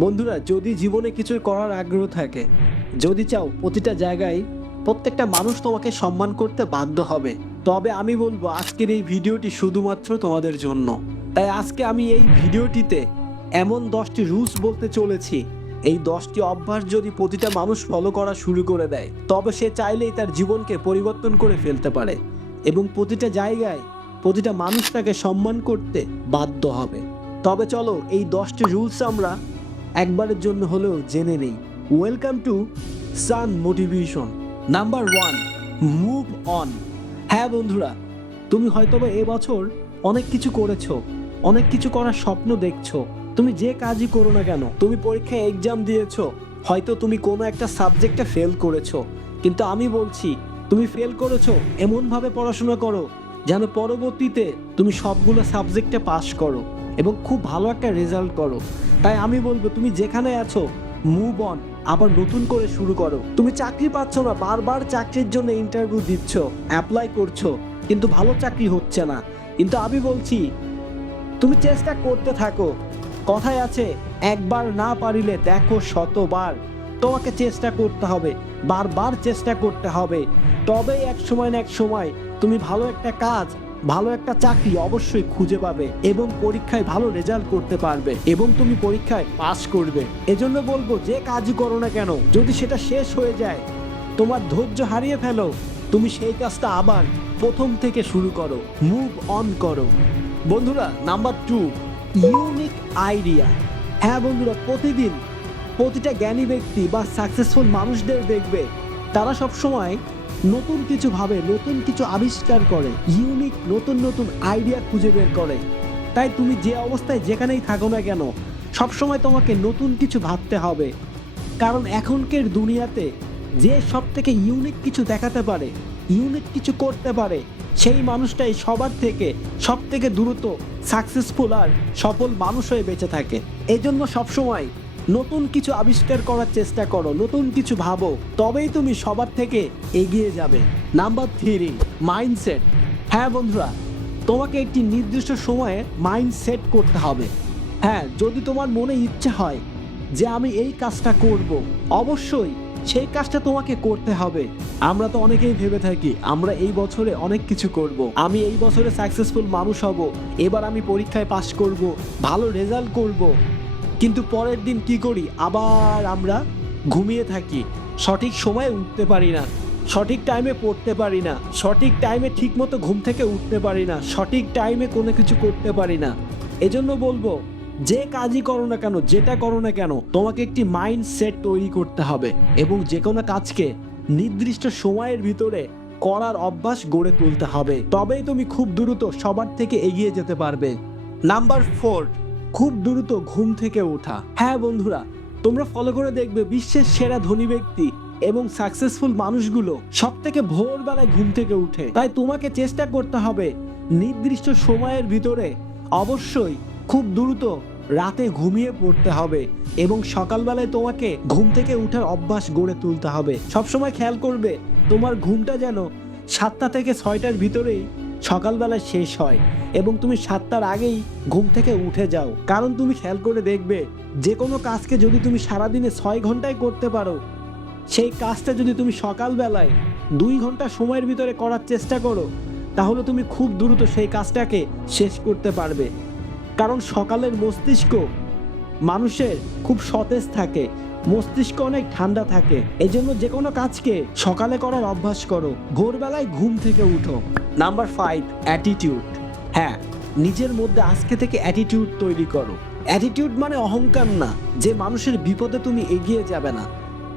বন্ধুরা, যদি জীবনে কিছু করার আগ্রহ থাকে, যদি চাও প্রতিটা জায়গায় প্রত্যেকটা মানুষ তোমাকে সম্মান করতে বাধ্য হবে, তবে আমি বলব আজকের এই ভিডিওটি শুধুমাত্র তোমাদের জন্য। তাই আজকে আমি এই ভিডিওটিতে এমন দশটি রুলস বলতে চলেছি। এই দশটি অভ্যাস যদি প্রতিটা মানুষ ফলো করা শুরু করে দেয়, তবে সে চাইলেই তার জীবনকে পরিবর্তন করে ফেলতে পারে এবং প্রতিটা জায়গায় প্রতিটা মানুষ তাকে সম্মান করতে বাধ্য হবে। তবে চলো এই দশটি রুলস আমরা একবারের জন্য হলেও জেনে নেই। Welcome to sun motivation number one move on হ্যাঁ বন্ধুরা, তুমি হয়তোবা এবছর অনেক কিছু করেছ, অনেক কিছু করার স্বপ্ন দেখছ। তুমি যে কাজই করো না কেন, তুমি পরীক্ষায় এক্সাম দিয়েছ, হয়তো তুমি কোনো একটা সাবজেক্টে ফেল করেছ। কিন্তু আমি বলছি, তুমি ফেল করেছ, এমনভাবে পড়াশোনা করো, যেন পরবর্তীতে তুমি সবগুলো সাবজেক্টে পাস করো। এবং খুব ভালো একটা রেজাল্ট করো। তাই আমি বলব, তুমি যেখানে আছো মুভ অন আবার নতুন করে শুরু করো। তুমি চাকরি পাচ্ছ না, বারবার চাকরির জন্য ইন্টারভিউ দিচ্ছ অ্যাপ্লাই করছ, কিন্তু ভালো চাকরি হচ্ছে না। কিন্তু আমি বলছি, তুমি চেষ্টা করতে থাকো। কথায় আছে, একবার না পারিলে দেখো শতবার। তোমাকে চেষ্টা করতে হবে, বারবার চেষ্টা করতে হবে। তবেই এক সময় না এক সময় তুমি ভালো একটা কাজ ভালো একটা চাকরি অবশ্যই খুঁজে পাবে এবং পরীক্ষায় ভালো রেজাল্ট করতে পারবে এবং তুমি পরীক্ষায় পাস করবে। এজন্য বলব, যে কাজই করো না কেন, যদি সেটা শেষ হয়ে যায়, তোমার ধৈর্য হারিয়ে ফেলো, তুমি সেই কাজটা আবার প্রথম থেকে শুরু করো মুভ অন করো। বন্ধুরা, নাম্বার টু ইউনিক আইডিয়া হ্যাঁ বন্ধুরা, প্রতিদিন প্রতিটা জ্ঞানী ব্যক্তি বা সাকসেসফুল মানুষদের দেখবে, তারা সব সময় নতুন কিছু ভাবে, নতুন কিছু আবিষ্কার করে ইউনিক নতুন নতুন আইডিয়া খুঁজে বের করে। তাই তুমি যে অবস্থায় যেখানেই থাকো না কেন, সবসময় তোমাকে নতুন কিছু ভাবতে হবে। কারণ এখনকার দুনিয়াতে যে সব থেকে ইউনিক কিছু দেখাতে পারে ইউনিক কিছু করতে পারে, সেই মানুষটাই সবার থেকে সব থেকে দ্রুত সাকসেসফুল আর সফল মানুষ হয়ে বেঁচে থাকে। এজন্য জন্য সবসময় নতুন কিছু আবিষ্কার করার চেষ্টা করো, নতুন কিছু ভাবো, তবেই তুমি সবার থেকে এগিয়ে যাবে। নাম্বার থ্রি মাইন্ডসেট হ্যাঁ বন্ধুরা, তোমাকে একটি নির্দিষ্ট সময়ে মাইন্ড সেট করতে হবে। হ্যাঁ যদি তোমার মনে ইচ্ছে হয় যে আমি এই কাজটা করব, অবশ্যই সেই কাজটা তোমাকে করতে হবে। আমরা তো অনেকেই ভেবে থাকি, আমরা এই বছরে অনেক কিছু করব। আমি এই বছরে সাকসেসফুল মানুষ হব, এবার আমি পরীক্ষায় পাশ করব, ভালো রেজাল্ট করব। কিন্তু পরের দিন কি করি? আবার আমরা ঘুমিয়ে থাকি। সঠিক সময়ে উঠতে পারি না। সঠিক টাইমে পড়তে পারি না। সঠিক টাইমে ঠিকমতো ঘুম থেকে উঠতে পারি না। সঠিক টাইমে কোনো কিছু করতে পারি না। এজন্য বলব, যে কাজই করো না কেন, যেটা করো না কেন, তোমাকে একটি মাইন্ড সেট তৈরি করতে হবে এবং যে কোনো কাজকে নির্দিষ্ট সময়ের ভিতরে করার অভ্যাস গড়ে তুলতে হবে। তবেই তুমি খুব দ্রুত সবার থেকে এগিয়ে যেতে পারবে। নাম্বার ফোর খুব দ্রুত ঘুম থেকে ওঠা। হ্যাঁ বন্ধুরা, তোমরা ফলো করে দেখবে বিশ্বের সেরা ধনী ব্যক্তি এবং সাকসেসফুল মানুষগুলো সব থেকে ভোরবেলায় ঘুম থেকে উঠে। তাই তোমাকে চেষ্টা করতে হবে নির্দিষ্ট সময়ের ভিতরে অবশ্যই খুব দ্রুত রাতে ঘুমিয়ে পড়তে হবে এবং সকালবেলায় তোমাকে ঘুম থেকে উঠার অভ্যাস গড়ে তুলতে হবে। সবসময় খেয়াল করবে, তোমার ঘুমটা যেন সাতটা থেকে ছয়টার ভিতরেই সকালবেলায় শেষ হয় এবং তুমি সাতটার আগেই ঘুম থেকে উঠে যাও। কারণ তুমি খেয়াল করে দেখবে যে কোনো কাজকে যদি তুমি সারাদিনে ছয় ঘন্টায় করতে পারো, সেই কাজটা যদি তুমি সকালবেলায় দুই ঘণ্টা সময়ের ভিতরে করার চেষ্টা করো, তাহলে তুমি খুব দ্রুত সেই কাজটাকে শেষ করতে পারবে। কারণ সকালের মস্তিষ্ক মানুষের খুব সতেজ থাকে মস্তিষ্ক অনেক ঠান্ডা থাকে। এই জন্য যে কোনো কাজকে সকালে করার অভ্যাস করো। ভোরবেলায় ঘুম থেকে উঠো। নাম্বার ফাইভ অ্যাটিটিউড হ্যাঁ নিজের মধ্যে আজকে থেকে অ্যাটিটিউড তৈরি করো। অ্যাটিটিউড মানে অহংকার না, যে মানুষের বিপদে তুমি এগিয়ে যাবে না।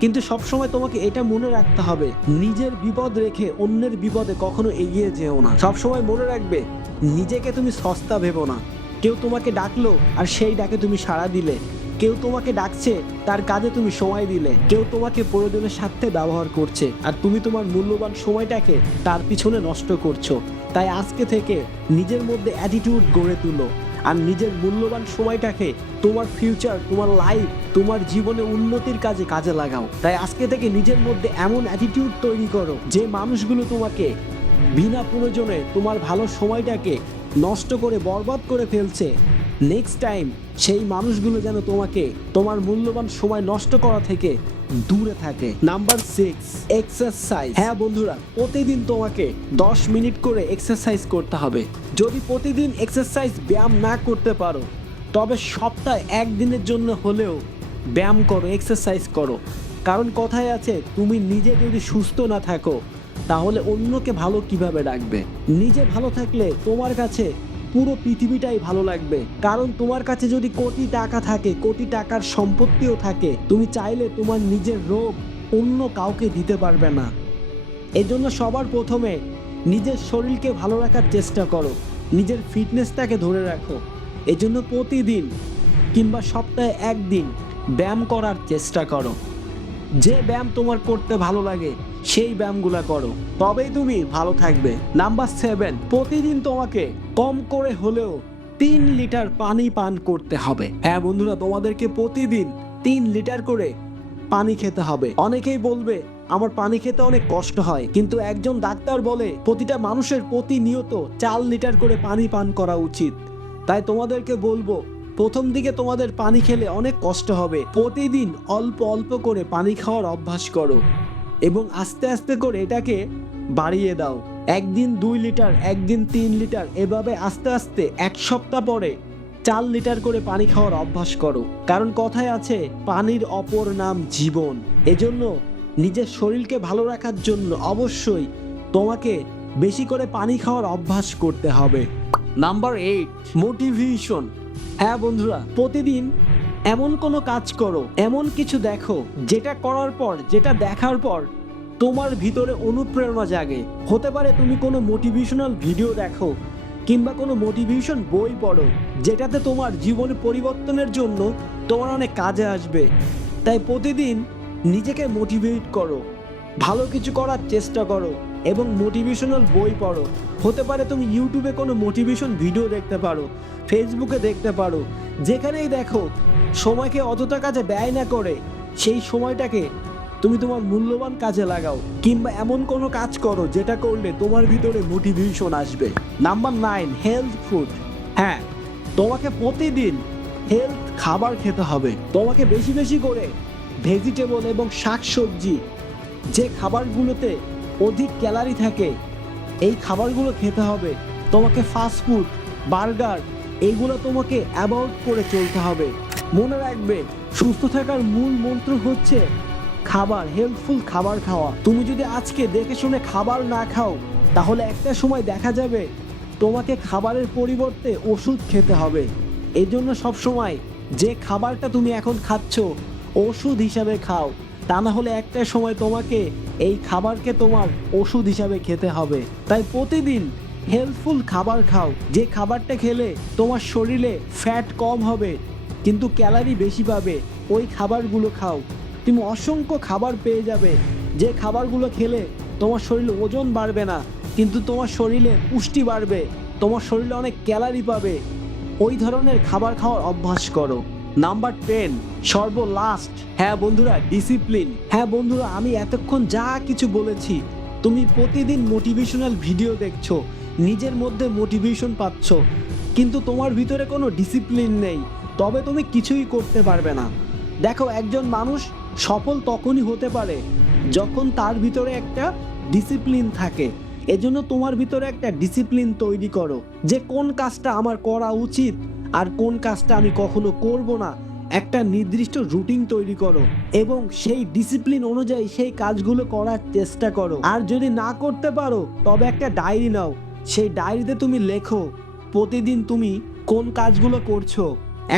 কিন্তু সবসময় তোমাকে এটা মনে রাখতে হবে, নিজের বিপদ রেখে অন্যের বিপদে কখনো এগিয়ে যেও না। সবসময় মনে রাখবে, নিজেকে তুমি সস্তা ভেবো না। কেউ তোমাকে ডাকলো, আর সেই ডাকে তুমি সাড়া দিলে। কেউ তোমাকে ডাকছে, তার কাজে তুমি সময় দিলে। কেউ তোমাকে প্রয়োজনের স্বার্থে ব্যবহার করছে, আর তুমি তোমার মূল্যবান সময়টাকে তার পিছনে নষ্ট করছ। তাই আজকে থেকে নিজের মধ্যে অ্যাটিটিউড গড়ে তুলো, আর নিজের মূল্যবান সময়টাকে তোমার ফিউচার তোমার লাইফ তোমার জীবনে উন্নতির কাজে কাজে লাগাও। তাই আজকে থেকে নিজের মধ্যে এমন অ্যাটিটিউড তৈরি করো, যে মানুষগুলো তোমাকে বিনা প্রয়োজনে তোমার ভালো সময়টাকে নষ্ট করে বরবাদ করে ফেলছে। নেক্সট টাইম সেই মানুষগুলো যেন তোমাকে, তোমার মূল্যবান সময় নষ্ট করা থেকে দূরে থাকে। নাম্বার সিক্স এক্সারসাইজ হ্যাঁ বন্ধুরা, প্রতিদিন তোমাকে দশ মিনিট করে এক্সারসাইজ করতে হবে। যদি প্রতিদিন এক্সারসাইজ ব্যায়াম না করতে পারো, তবে সপ্তাহে একদিনের জন্য হলেও ব্যায়াম করো এক্সারসাইজ করো। কারণ কথায় আছে, তুমি নিজে যদি সুস্থ না থাকো, তাহলে অন্যকে ভালো কীভাবে রাখবে? নিজে ভালো থাকলে তোমার কাছে পুরো পৃথিবীটাই ভালো লাগবে। কারণ তোমার কাছে যদি কোটি টাকা থাকে, কোটি টাকার সম্পত্তিও থাকে, তুমি চাইলে তোমার নিজের রোগ অন্য কাউকে দিতে পারবে না। এজন্য সবার প্রথমে নিজের শরীরকে ভালো রাখার চেষ্টা করো। নিজের ফিটনেসটাকে ধরে রাখো। এজন্য প্রতিদিন কিংবা সপ্তাহে একদিন ব্যায়াম করার চেষ্টা করো। যে ব্যায়াম তোমার করতে ভালো লাগে সেই ব্যায়ামগুলো করো। তবেই তুমি ভালো থাকবে। নাম্বার সেভেন প্রতিদিন তোমাকে কম করে হলেও তিন লিটার পানি পান করতে হবে। হ্যাঁ বন্ধুরা, তোমাদেরকে প্রতিদিন তিন লিটার করে পানি খেতে হবে। অনেকেই বলবে, আমার পানি খেতে অনেক কষ্ট হয়। কিন্তু একজন ডাক্তার বলে, প্রতিটা মানুষের প্রতিনিয়ত চার লিটার করে পানি পান করা উচিত। তাই তোমাদেরকে বলব, প্রথম দিকে তোমাদের পানি খেলে অনেক কষ্ট হবে। প্রতিদিন অল্প অল্প করে পানি খাওয়ার অভ্যাস করো। এবং আস্তে আস্তে করে এটাকে বাড়িয়ে দাও। একদিন দুই লিটার একদিন তিন লিটার এভাবে আস্তে আস্তে এক সপ্তাহ পরে চার লিটার করে পানি খাওয়ার অভ্যাস করো। কারণ কথায় আছে পানির অপর নাম জীবন। এজন্য নিজের শরীরকে ভালো রাখার জন্য অবশ্যই তোমাকে বেশি করে পানি খাওয়ার অভ্যাস করতে হবে। নাম্বার এইট মোটিভেশন হ্যাঁ বন্ধুরা প্রতিদিন এমন কোনো কাজ করো, এমন কিছু দেখো, যেটা করার পর, যেটা দেখার পর তোমার ভিতরে অনুপ্রেরণা জাগে। হতে পারে তুমি কোনো মোটিভেশনাল ভিডিও দেখো কিংবা কোনো মোটিভেশন বই পড়ো, যেটাতে তোমার জীবন পরিবর্তনের জন্য তোমার অনেক কাজে আসবে। তাই প্রতিদিন নিজেকে মোটিভেট করো, ভালো কিছু করার চেষ্টা করো এবং মোটিভেশনাল বই পড়ো। হতে পারে তুমি ইউটিউবে কোনো মোটিভেশন ভিডিও দেখতে পারো ফেসবুকে দেখতে পারো যেখানেই দেখো, সময়কে অযথা কাজে ব্যয় না করে, সেই সময়টাকে তুমি তোমার মূল্যবান কাজে লাগাও, কিংবা এমন কোনো কাজ করো যেটা করলে তোমার ভিতরে মোটিভেশন আসবে। নাম্বার নাইন হেলথ ফুড হ্যাঁ তোমাকে প্রতিদিন হেলথ খাবার খেতে হবে। তোমাকে বেশি বেশি করে ভেজিটেবল এবং শাকসবজি, যে খাবারগুলোতে অধিক ক্যালারি থাকে, এই খাবারগুলো খেতে হবে। তোমাকে ফাস্ট ফুড বার্গার এইগুলো তোমাকে অ্যাভয়েড করে চলতে হবে। মনে রাখবে, সুস্থ থাকার মূল মন্ত্র হচ্ছে খাবার হেলথফুল খাবার খাওয়া। তুমি যদি আজকে দেখে শুনে খাবার না খাও, তাহলে একটা সময় দেখা যাবে তোমাকে খাবারের পরিবর্তে ওষুধ খেতে হবে। এই জন্য সবসময় যে খাবারটা তুমি এখন খাচ্ছ, ওষুধ হিসাবে খাও। তা না হলে একটা সময় তোমাকে এই খাবারকে তোমার ওষুধ হিসাবে খেতে হবে। তাই প্রতিদিন হেলথফুল খাবার খাও। যে খাবারটা খেলে তোমার শরীরে ফ্যাট কম হবে, কিন্তু ক্যালারি বেশি পাবে, ওই খাবারগুলো খাও। তুমি অসংখ্য খাবার পেয়ে যাবে। যে খাবারগুলো খেলে তোমার শরীরে ওজন বাড়বে না, কিন্তু তোমার শরীরে পুষ্টি বাড়বে, তোমার শরীরে অনেক ক্যালারি পাবে। ওই ধরনের খাবার খাওয়ার অভ্যাস করো। নাম্বার টেন সর্ব লাস্ট হ্যাঁ বন্ধুরা ডিসিপ্লিন হ্যাঁ বন্ধুরা, আমি এতক্ষণ যা কিছু বলেছি, তুমি প্রতিদিন মোটিভেশনাল ভিডিও দেখছ। নিজের মধ্যে মোটিভেশন পাচ্ছ। কিন্তু তোমার ভিতরে কোনো ডিসিপ্লিন নেই। তবে তুমি কিছুই করতে পারবে না। দেখো, একজন মানুষ সফল তখনই হতে পারে যখন তার ভিতরে একটা ডিসিপ্লিন থাকে। এজন্য তোমার ভিতরে একটা ডিসিপ্লিন তৈরি করো যে কোন কাজটা আমার করা উচিত আর কোন কাজটা আমি কখনো করব না। একটা নির্দিষ্ট রুটিন তৈরি করো এবং সেই ডিসিপ্লিন অনুযায়ী সেই কাজগুলো করার চেষ্টা করো। আর যদি না করতে পারো, তবে একটা ডায়েরি নাও। সেই ডায়েরিতে তুমি লেখো, প্রতিদিন তুমি কোন কাজগুলো করছ।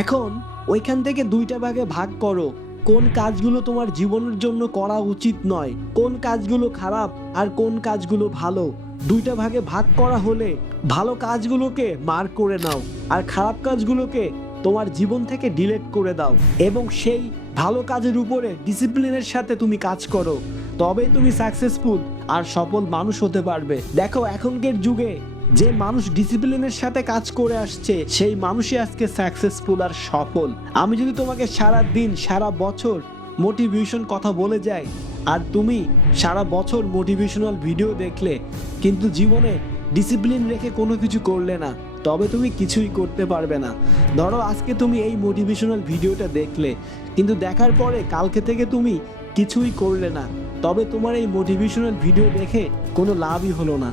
এখন ওইখান থেকে দুইটা ভাগে ভাগ করো, কোন কাজগুলো তোমার জীবনের জন্য করা উচিত নয়, কোন কাজগুলো খারাপ আর কোন কাজগুলো ভালো। দুইটা ভাগে ভাগ করা হলে ভালো কাজগুলোকে মার্ক করে নাও, আর খারাপ কাজগুলোকে তোমার জীবন থেকে ডিলেট করে দাও, এবং সেই ভালো কাজের উপরে ডিসিপ্লিনের সাথে তুমি কাজ করো। তবেই তুমি সাকসেসফুল আর সফল মানুষ হতে পারবে। দেখো, এখনকার যুগে যে মানুষ ডিসিপ্লিনের সাথে কাজ করে আসছে, সেই মানুষই আজকে সাকসেসফুল আর সফল। আমি যদি তোমাকে সারা দিন সারা বছর মোটিভেশন কথা বলে যাই, আর তুমি সারা বছর মোটিভেশনাল ভিডিও দেখলে, কিন্তু জীবনে ডিসিপ্লিন রেখে কোনো কিছু করলে না তবে তুমি কিছুই করতে পারবে না। ধরো আজকে তুমি এই মোটিভেশনাল ভিডিওটা দেখলে, কিন্তু দেখার পরে কালকে থেকে তুমি কিছুই করলে না। তবে তোমার এই মোটিভেশনাল ভিডিও দেখে কোনো লাভই হলো না।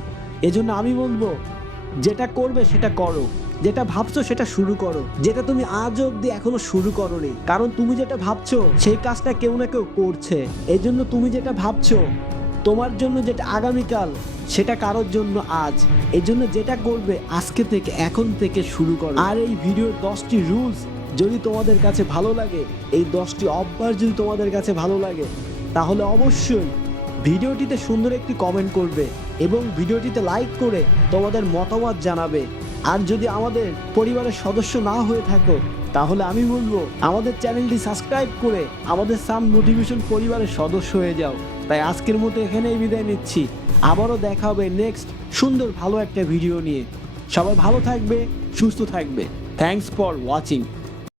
এজন্য আমি বলব, যেটা করবে সেটা করো। যেটা ভাবছ সেটা শুরু করো। যেটা তুমি আজ অবধি এখনও শুরু করোনি। কারণ তুমি যেটা ভাবছ, সেই কাজটা কেউ না কেউ করছে। এই জন্য তুমি যেটা ভাবছ তোমার জন্য যেটা আগামীকাল, সেটা কারোর জন্য আজ। এই জন্য যেটা করবে আজকে থেকে, এখন থেকে শুরু করো। আর এই ভিডিওর দশটি রুলস যদি তোমাদের কাছে ভালো লাগে, এই দশটি অভ্যাস যদি তোমাদের কাছে ভালো লাগে, তাহলে অবশ্যই ভিডিওটিতে সুন্দর একটি কমেন্ট করবে এবং ভিডিওটিতে লাইক করে তোমাদের মতামত জানাবে। আর যদি আমাদের পরিবারের সদস্য না হয়ে থাকো, তাহলে আমি বলব, আমাদের চ্যানেলটি সাবস্ক্রাইব করে আমাদের সাম মোটিভেশন পরিবারের সদস্য হয়ে যাও। তাই আজকের মতো এখানেই বিদায় নিচ্ছি। আবারও দেখা হবে নেক্সট সুন্দর ভালো একটা ভিডিও নিয়ে। সবাই ভালো থাকবে, সুস্থ থাকবে। Thanks for watching